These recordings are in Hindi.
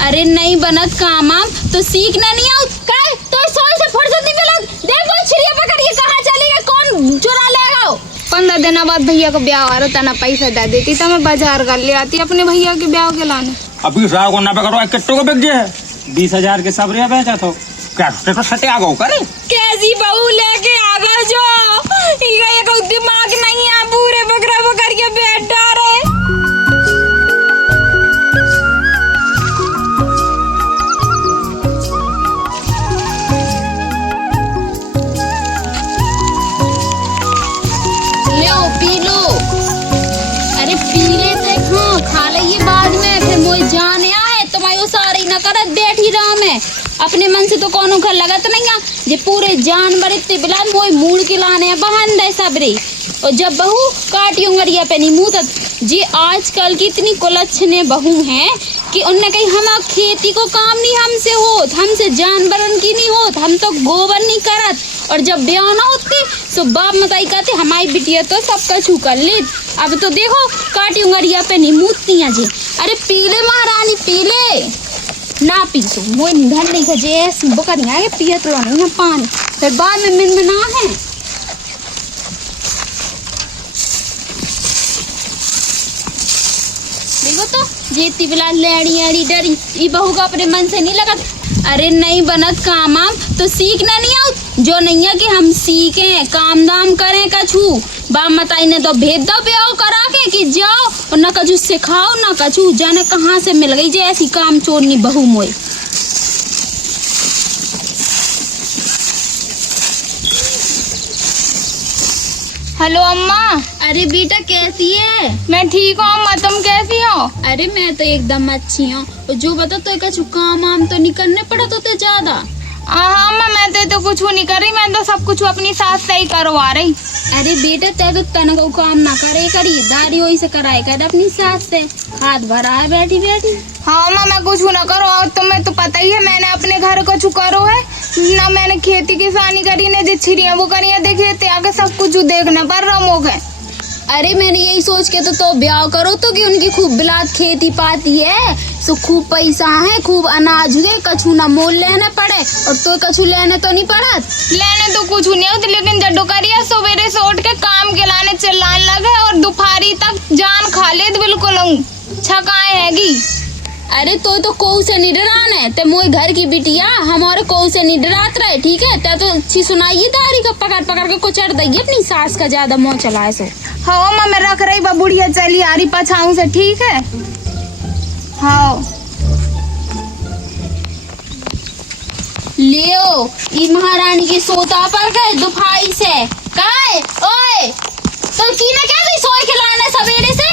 अरे नहीं बनत काम आम तो सीखना नहीं आओ काय तो सोए से फुर्सत नहीं मिलत। देखो छिरिया पकड़ के कहाँ चली गई, कौन चुरा लेगा। 15 दिन बाद भैया का ब्याह आ रहा था, पैसा दे देती तो मैं बाजार कर ले आती अपने भैया के ब्याह के लाने। अभी साल को ना पे करो किट्टू को बिक है 20,000 के सबरिया बेचा तो क्या तो सटे आ गो करे कैसी बहू लेके आ गए जो ये कोई दिमाग नहीं है, पूरे बकरा बकर के बैठा रहे। लो पी लो, अरे पी लेते हाँ, खा ले बाद में फिर मोई जाने आए तुम्हारी सारी न करत बैठी रहा मैं अपने मन से तो कौन घर लगत नहीं है जे पूरे जानवर इतने बिला मोई मूड़ के लाने बहन दे सबरे। और जब बहू काटी उंगरिया पे नहीं मुँह जी आजकल की इतनी कुलच्छने बहू हैं कि उनने कहीं हम खेती को काम नहीं हमसे होत, हमसे जानवरन की नहीं होत, हम तो गोबर नहीं करत। और जब ब्याह ना होती तो बाप मताई कहते हमारी बिटिया तो सबका छू कर ले। अब तो देखो काटी उंगरिया पे नहीं मुँहती हैं जी। अरे पीले महारानी पीले ना पी तो वो धन नहीं खजे बुका नहीं आगे पिया तो नहीं पानी फिर बाद में मिन ना है। देखो तो जेती बिला लेड़ी एड़ी डरी ये बहू का अपने मन से नहीं लगा। अरे नहीं बनत काम आम तो सीखना नहीं आओ जो नहीं है कि हम सीखें काम दाम करें कछू बाप मताई ने तो भेद दो ब्याह करा के कि जाओ और न कछु सिखाओ न कछु जाने कहाँ से मिल गई जे ऐसी काम चोरनी बहू मोई। हेलो अम्मा। अरे बेटा कैसी है? मैं ठीक हूँ अम्मा, तुम कैसी हो? अरे मैं तो एकदम अच्छी हूँ। जो बता तो कछु काम आम तो नहीं करने पड़ा तो ज्यादा। हाँ अम्मा मैं तो कुछ नहीं कर रही, मैं तो सब कुछ अपनी सास से ही करवा रही। अरे बेटा ते तो तन को काम ना करे करी दारी वही से कराए कर अपनी सास से हाथ भरा है बैठी बैठी। हाँ अम्मा मैं कुछ ना करो और तुम्हें तो पता ही है मैंने अपने घर को चुकारो है ना, मैंने खेती किसानी करी ने जो छिड़िया वो करी देखे ते आगे सब कुछ देखना पड़ रहा मोगे। अरे मैंने यही सोच के तो ब्याह करो तो कि उनकी खूब बिलात खेती पाती है सो खूब पैसा है खूब अनाज हुए कछु ना मोल लेने पड़े और तो कछु लेने तो नहीं पड़त। लेने तो कुछ नहीं होती लेकिन जड्डो करिया सवेरे से उठ के काम के लाने चिल्लाने लगे और दोपहरी तक जान खा ले बिल्कुल छकाए हैगी। अरे तो कोऊ से नहीं डराना है ते मोई घर की बिटिया हमारे कोऊ से नहीं डरात रहे ठीक है ते तो अच्छी सुनाइए दारी का पकड़ पकड़ के कुचड़ दइए अपनी सास का ज्यादा मोह चलाए से। हाँ माँ मैं रख रही बुढ़िया चली आ रही पछाऊ से ठीक है। हाँ लियो ई महारानी की सोता पर गए दुफाई से काय ओए तो कीने क्या गई सोए खिलाने सवेरे से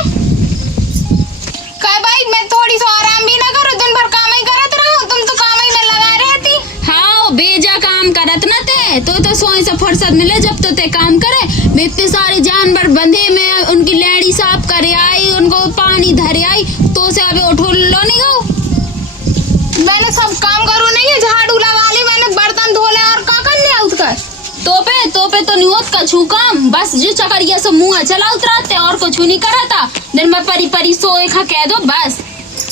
काय भाई मैं थोड़ी सा आराम भी ना करो दिन भर काम ही करत रहो तुम तो काम ही में लगा रहती। हाँ बेजा काम करत न ते तो सोए से फुर्सत मिले जब तो ते काम करे। मैं इतने सारे जानवर बंधे में उनकी लेड़ी साफ करे आई उनको पानी धरे आई तो से अभी उठो लो नहीं गो। मैंने सब काम करूँ नहीं है झाड़ू लगा ली मैंने बर्तन धो ले और का करने उठकर तोपे तो नहीं होत कछु काम बस जो चकरिया से मुँह चला उतराते और कुछ नहीं करा था दिन भर परी परी सोए खा कह दो बस।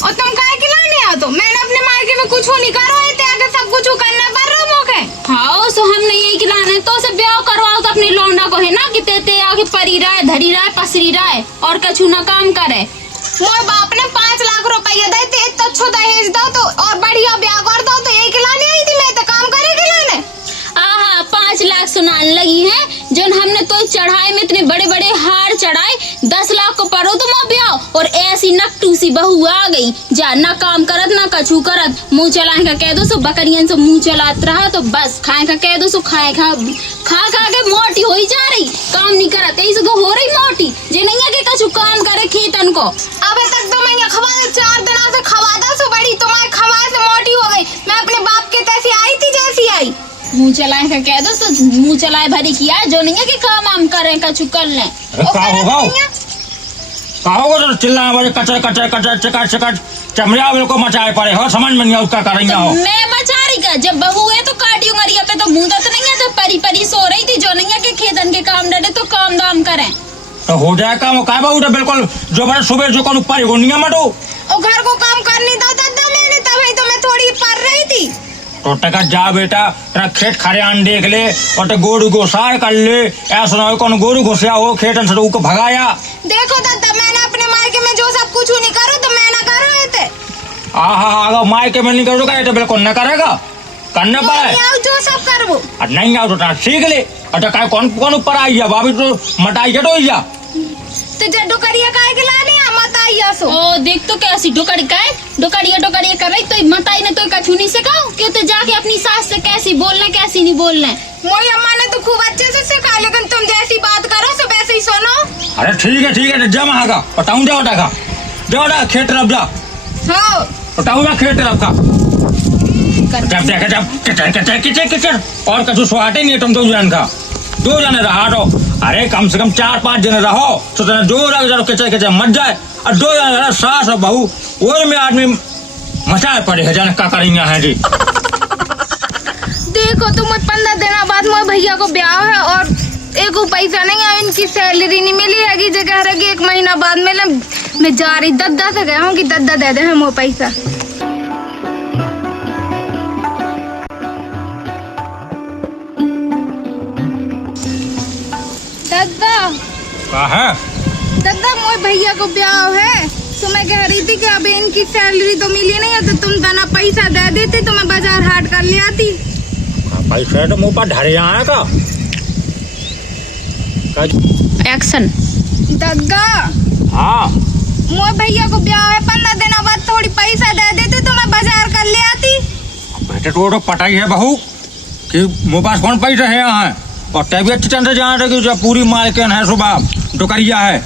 और तुम काहे खिलाने आओ तो मैंने अपने मार्केट में कुछ नहीं करो आगे सब कुछ करना पड़ रहा मौके। हाँ सो हमने यही खिलाना तो से ब्याह करवाओ तो अपनी लौंडा को है ना कि ते आगे परी रहा है धरी रहा है पसरी रहा है और कछु ना काम करे। मोर बाप ने 5 लाख रुपया दे ते तो अच्छो दहेज दो तो और बढ़िया ब्याह कर दो तो यही खिलाने आई थी मैं तो काम करे खिलाने। 5 लाख सुनाने लगी है जो हमने तो चढ़ाए में इतने बड़े बड़े हार चढ़ाए 10 लाख को परो तुम ब्याह और ऐसी नकटूसी बहू आ गई जा ना काम करत ना कछु करत मुँह चलाए का कह दो सो बकरियन से मुँह चलात रहा तो बस खाए का कह दो सो खाए खा के मोटी हो ही जा रही काम नहीं करत ऐसे तो हो रही मोटी जे नहीं है कि कछु काम करे खेतन को। अबे तक तो मैं खवा 4 दिन से खवादा सो बड़ी तुम्हारे खवा से मोटी हो गई मैं अपने बाप के तैसी आई थी जैसी आई। मुँह चलाए का कह दो सो मुँह चलाए भरी किया जो नहीं है कि काम आम करें कछु कर लें। तो चिल्ला कचर कचर कचर चिकट चिकट चमड़िया बिल्कुल मचाए पड़े हो समझ में नहीं उसका कर रही हो। मैं मचा रही का जब बहू है तो काटी उंगरिया पे तो मुँह तो नहीं है तो परी परी सो रही थी जो नहीं है कि खेतन के काम डरे तो काम दाम करें तो हो जाए काम का बहू बिल्कुल जो बड़े सुबह जो कौन ऊपर नियम हटो और घर को काम करनी था मैंने तभी तो टका जा बेटा तेरा खेत खरियान देख ले और ते गोरू गोसार कर ले। ऐसा ना हो कौन गोरू घुसया हो खेतन से को भगाया। देखो दादा मैंने अपने मायके में जो सब कुछ नहीं करो तो मैं ना करो थे। अगर मायके में नहीं करोगे तो बिल्कुल न करेगा करना पड़े जो सब करो नहीं आओ तो सीख ले। अच्छा काय कौन कौन ऊपर आई है भाभी तो मटाई के तो जा तो जड्डू करिया काय के लाने मत आइया सो। ओ देख तो कैसी डोकड़ी डोकड़िया कर रही तो मताई ने तो कछु नहीं सिखाओ क्यों तो जाके अपनी सास से कैसी बोलना कैसी नहीं बोलना। मोई अम्मा ने तो खूब अच्छे से सिखा लेकिन तुम जैसी बात करो सब वैसे ही सुनो। अरे ठीक है जा वहाँ का पटाऊं जाओ टाका जाओ ना खेत तरफ जा। हाँ पटाऊं जा खेत तरफ का किचन और कछु स्वाटे नहीं तुम दो जने रहा तो अरे कम से कम 4-5 जने रहो तो जोर जरा किचन मच जाए और 2 जने सास और बहू वो में आदमी मचाए पड़े है जाने का करेंगे हैं जी। देखो तुम 15 दिन बाद मोए भैया को ब्याह है और एक पैसा नहीं है इनकी सैलरी नहीं मिली है कि जगह रहेगी 1 महीना बाद मिले। मैं जा रही दद्दा से गया हूँ कि दद्दा दे दे मोए पैसा। दद्दा मोए भैया को ब्याह है तो मैं कह रही थी कि अब इनकी सैलरी तो मिली नहीं है तो तुम तना पैसा दे देते तो मैं बाजार हाट कर ले आती। पैसा तो मुँह पर ढरे आया था। एक्शन। दद्दा हाँ मोए भैया को ब्याह है 15 दिन बाद थोड़ी पैसा दे देते तो मैं बाजार कर ले आती। बेटे तो पता ही है बहू कि मुँह पास कौन पैसा है यहाँ और तबियत चंद जान रही जो पूरी मालकिन है सुबह डुकरिया है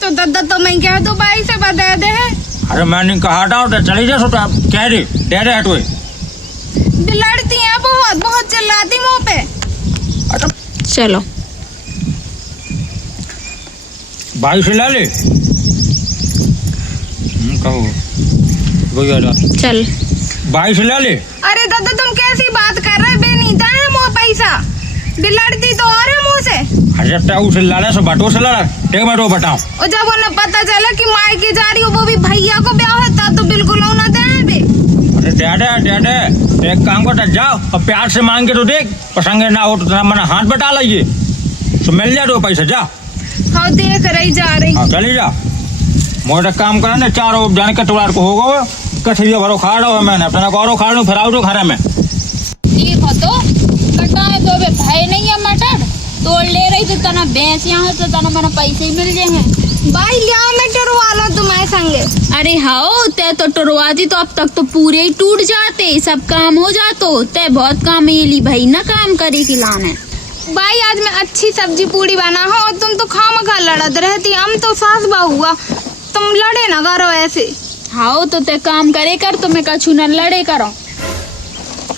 तो दद्दा तो मैं कह दो भाई से बता दे। अरे मैंने कहा था तो चली जा सोटा कह दे दे हटवे लड़ती है बहुत चिल्लाती मुंह पे। अच्छा चलो भाई से ला ले कहो चल भाई से ला ले। अरे दादा तुम कैसी बात कर रहे बेनीता है मुँह पैसा बिलड़ती तो और है मुँह से। अच्छा उसे लाला से बटो से लाला टेक बटो बताओ। और जब उन्हें पता चला कि मायके जा रही हो वो भी भैया को ब्याह है तब तो बिल्कुल ना दे बे। अरे डैडे एक काम कर जाओ और प्यार से मांग के तो देख पसंद ना हो तो मना हाथ बटा लाइए तो मिल जाए 2 पैसे जा। हाँ देख रही जा रही। हाँ चली जा मोटा काम करा ना 4 जाने के टुलार को होगा कथिया भरो खा रहा है मैंने अपना गौरव खा लूँ फिर आओ तो खा रहा मैं देखो तो कटाए तो बे भाई नहीं है मटर तोड़ ले रही तो तना भैंस यहाँ तो तना मना पैसे ही मिल जाए हैं। भाई लिया मैं टरवा लो तुम्हारे संगे। अरे हाँ ते तो टुरवाती तो अब तक तो पूरे ही टूट जाते सब काम हो जातो ते बहुत काम ली भाई ना काम करे की लाने। भाई आज मैं अच्छी सब्जी पूड़ी बना हो और तुम तो खामखा लड़त रहती हम तो सास बहू हुआ तुम लड़े ना करो ऐसे। हाँ तो ते काम करे कर तो मैं कछु न लड़े करो।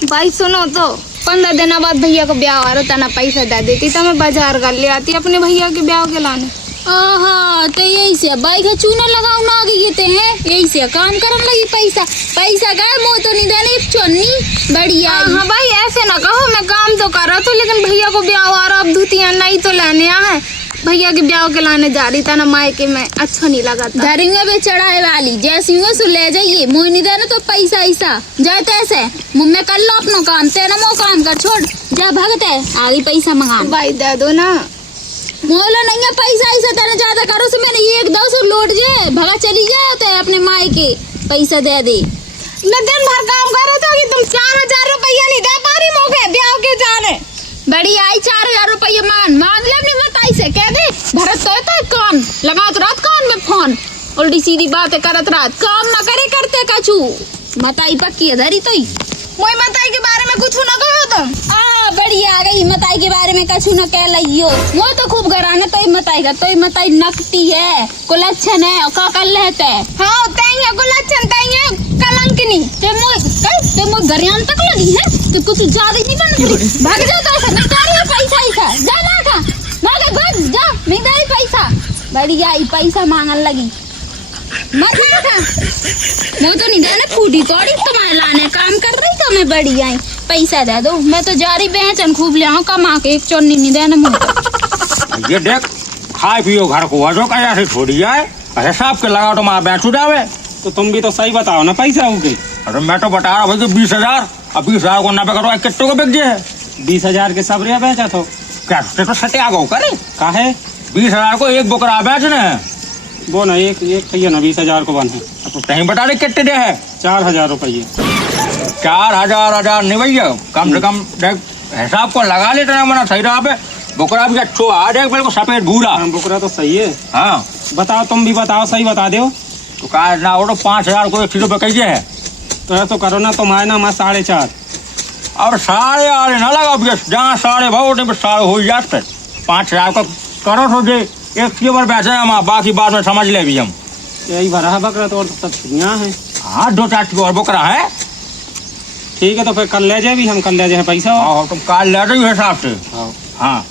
भाई सुनो तो 15 दिन बाद भैया को ब्याह आ रहा तना पैसा दे देती तो मैं बाजार कर ले आती अपने भैया के ब्याह के लाने। हाँ तो यही से भाई का चूना लगाओ ना आगे ते हैं यही से काम करन लगी पैसा गए मुँह तो नहीं देने चुन्नी बढ़िया। हाँ भाई ऐसे ना कहो मैं काम तो कर रहा था लेकिन भैया को ब्याह आ रहा अब धुतियाँ नहीं तो लेने है भैया के ब्याह के लाने जा रही था ना मायके में अच्छा नहीं लगा था। धरेंगे बे चढ़ाए वाली जैसी हुए सो ले जाइए मुँह नहीं देना तो पैसा ऐसा जाए तैसे मुँह में कर लो अपना काम तेरा मोह काम कर छोड़ जा भगते आगे पैसा मंगा। भाई दे दो ना मोला नहीं है पैसा ऐसा तेरा ज्यादा करो से मैंने 1-2 लौट जाए भगा चली जाए तो अपने माई के पैसा दे दे। मैं दिन भर काम कर रहा था कि तुम 4000 रुपया नहीं दे पा रही मोके ब्याह के जाने। बड़ी आई 4000 रुपया मांग ले अपनी मताई से कह दे भरत तो कान लगा तो रात कान में फोन उल्टी सीधी बातें करत रात काम ना करे करते कछु मताई पक्की है धरी तो मोई मताई के बारे में कुछ ना कहो तुम। बढ़िया आ गई मताई के बारे में कछु न कह लियो वो तो खूब घराना तो मताई का तो मताई नकती है कुलच्छन है और का कर लेते। हाँ तई है कुलच्छन तई है कलंकनी ते मोय गरियान तक लगी है तो कुछ ज्यादा नहीं बन भाग जा तो ऐसा नहीं दे पैसा ऐसा जा ना खा भाग भाग जा नहीं दे पैसा बढ़िया आई पैसा मांगन लगी मत ना खा वो तो नहीं देना फूटी कौड़ी तुम्हारे लाने काम कर रही तो मैं बढ़िया आई पैसा दे दो मैं तो जा रही बेचन खूब ले आऊँ कमा के 1 चोनी नहीं देना मुझे। ये देख खाए पियो घर को वजो का ऐसे छोड़ी जाए ऐसे साफ के लगाओ तो माँ बैठू जावे तो तुम भी तो सही बताओ ना पैसा हो गई अरे मैं तो बता रहा भाई कि 20,000, अब 20,000 को नब्बे करो, कितने को बिक गए है? 20,000 के सब रे बेचा तो क्या तो सटे आ गो करे? काहे 20,000 को एक बकरा बेचने है। वो ना एक एक कहिए ना 20,000 को बन है अब तो कहीं बता दे कितने दे है? 4,000 रुपये। 4,000 नहीं भैया, कम से कम देख हिसाब को लगा लेते ना, मना सही रहा पे बकरा भी अच्छा आ, देख बिल्कुल सफेद भूरा। हाँ बुकरा तो सही है। हाँ बताओ, तुम भी बताओ, सही बता दो। तो कहा ना वो तो 5,000 को 1 किलो पे कहिए है। तो ऐसा करो ना, तुम आए ना मैं 4.5। अब साढ़े आरे ना लगा भैया, जहाँ साढ़े भाव नहीं साढ़े हो जाते। 5,000 का करो तो दे, 1 किलो पर बेचे हम, बाकी बाद में समझ ले भी हम। यही भरा है बकरा तो, और सब चिड़िया है। हाँ 2-4 किलो और बकरा है। ठीक है तो फिर कल ले जाए भी, हम कल ले जाए पैसा। हाँ तुम काल ले रही हिसाब से। हाँ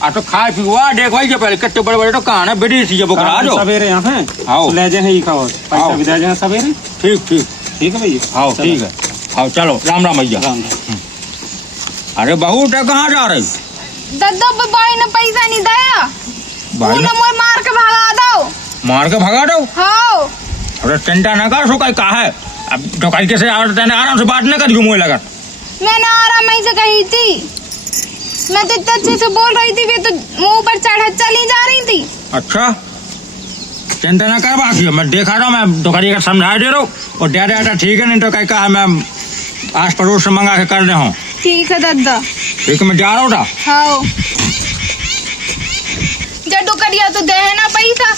हाँ तो खाए पी हुआ देख भाई जो पहले कितने बड़े बड़े तो कहाँ है विदेशी है बकरा जो। सवेरे यहाँ है आओ। तो ले जाए ही खाओ, पैसा आओ। भी दे जाए सवेरे। ठीक ठीक ठीक है भैया। हाँ ठीक है। हाँ चलो राम राम भैया। राम राम। अरे बहू ते कहाँ जा रही? दद्दा भाई ने पैसा नहीं दिया, भाई ने मोर मार के भगा दो। मार के भगा दो। हाँ अरे चिंता न कर, सो कहीं कहा है अब तो कहीं कैसे आराम से बात न कर मुँह लगा। मैंने आराम से कही थी, मैं तो इतने अच्छे से बोल रही थी, वे तो मुंह पर चढ़ चली जा रही थी। अच्छा चिंता न कर, बाकी मैं देखा रहा हूँ, मैं दुकानी का समझा दे रहा हूँ और दे रहा ठीक है, नहीं तो कहीं कहा मैं आस पड़ोस से मंगा के कर रहा हूँ। ठीक है दद्दा। ठीक है मैं जा रहा हूँ। हाँ जब करिया तो दे है ना पैसा,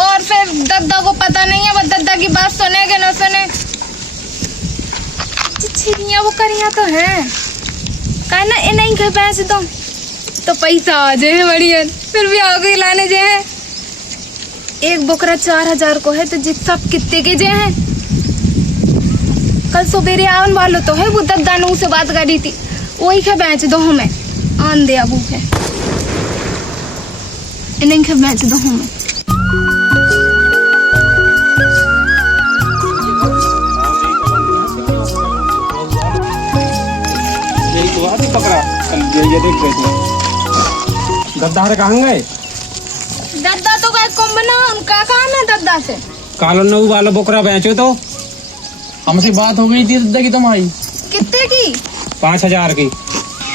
और फिर दद्दा को पता नहीं है, वो दद्दा की बात सुने कि न सुने। चिड़िया वो करिया तो है, कहा ना ये नहीं घर पैसे दो तो पैसा आ जाए बढ़िया, फिर भी आगे लाने जे है। एक बकरा 4,000 को है तो जित सब कितने के जे हैं। कल सवेरे आवन वालो तो है, वो दद्दा ने उसे बात करी थी, वही के बेच दो हमें, आन दे अबू है इन्हें के बेच दो हमें। यही तो आती पकड़ा कल, ये देख रहे थे। गद्दार कहाँ गए? दद्दा तो गए कुंभ ना, उनका काम है दद्दा से। कालो नऊ वाला बकरा बेचो तो हमसे बात हो गई थी दद्दा की तुम्हारी। कितने की? 5,000 की।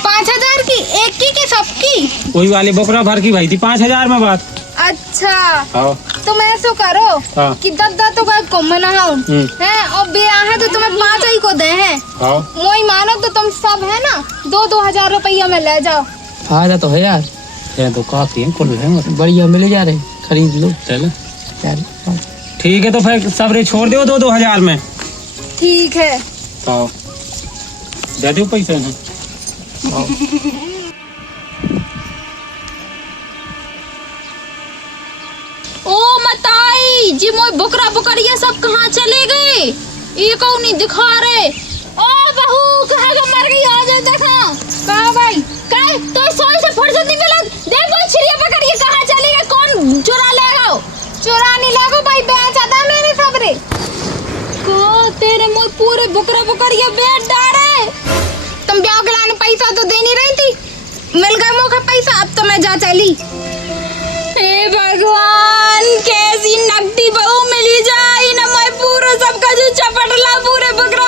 5,000 की? एक की कि सबकी? वही वाली बकरा भर की भाई थी 5,000 में बात। अच्छा हाँ तुम ऐसा करो हाँ। कि दद्दा तो गए कुंभ ना है, और ब्याह है तो तुम्हें 5 ही को दे हैं। हाँ मोई मानो तो तुम सब है ना 2-2 रुपया में ले जाओ। फायदा तो है यार, ये तो काफी है, कुल है बढ़िया मिले जा रहे, खरीद लो। चल यार ठीक है तो फिर सबरे छोड़ दो 2-2 में। ठीक है। हाँ दे दो पैसे हैं। ओ मताई जी, मोय बकरा बकरिया सब कहाँ चले गए? ये कौन नहीं दिखा रहे। ओ बहू कहाँ गो मर गई, आ जाओ देखा। कहाँ भाई? कहाँ तो सोई से फुर्सत नहीं मिला, देखो छिड़िया पकड़िए कहाँ चली गई, कौन चुरा ले गो? चुरा नहीं लागो भाई, बेचा था मेरे सबरे को तेरे मोय पूरे बकरा बकरिया बेच डाले। तुम ब्याह के लाने पैसा तो दे नहीं रही थी, मिल गया मौका पैसा, अब तो मैं जा चली। हे भगवान, कैसी नकदी बहू मिली जाए ना, मैं पूरा सबका जो चपटला पूरे बकरा